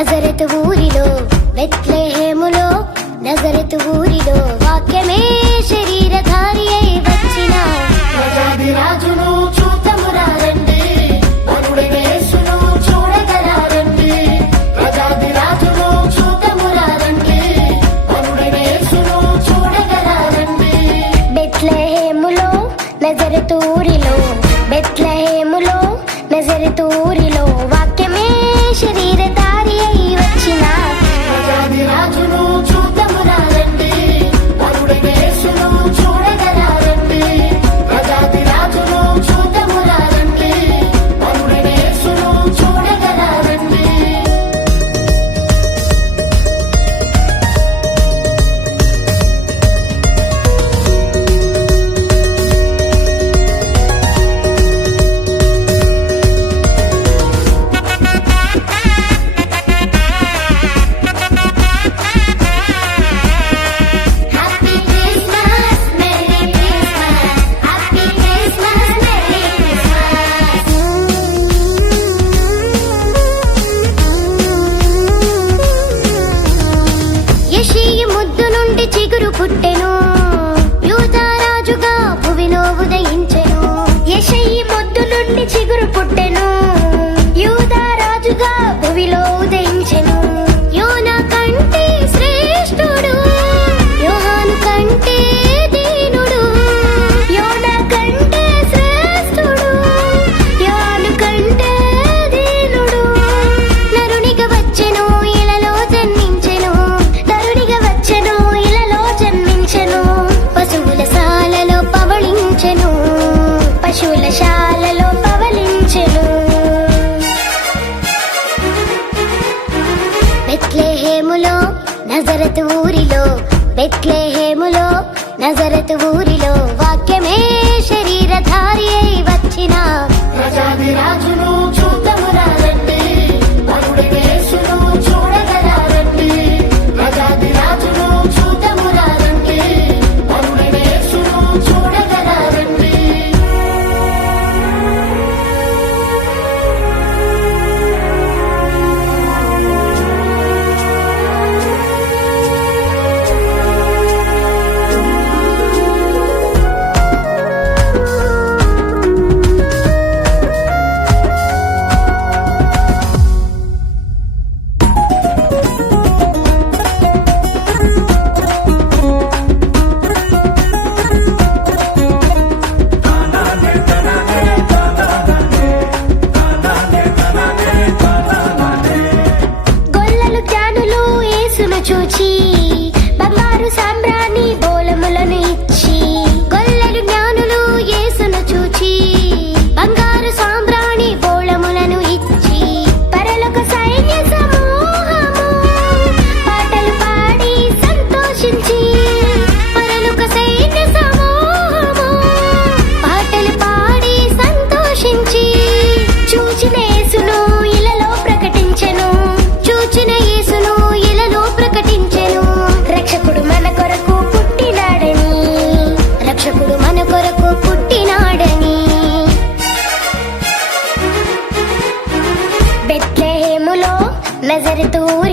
Nazareth ఊరిలో బెత్లేహేములో Nazareth ఊరిలో వాక్యమే శరీరధారి అయి వచ్చిన రాజును చూతమురారండి యేసును చూడగరారండి ప్రజాది ఊరిలో వాక్యమే శరీరధారి నజరత్ ఊరిలో బెత్లేహేములో నజరత్ ఊరిలో వాక్యమే శరీరధారి అయి వచ్చిన ప్రజాది రాజును территории.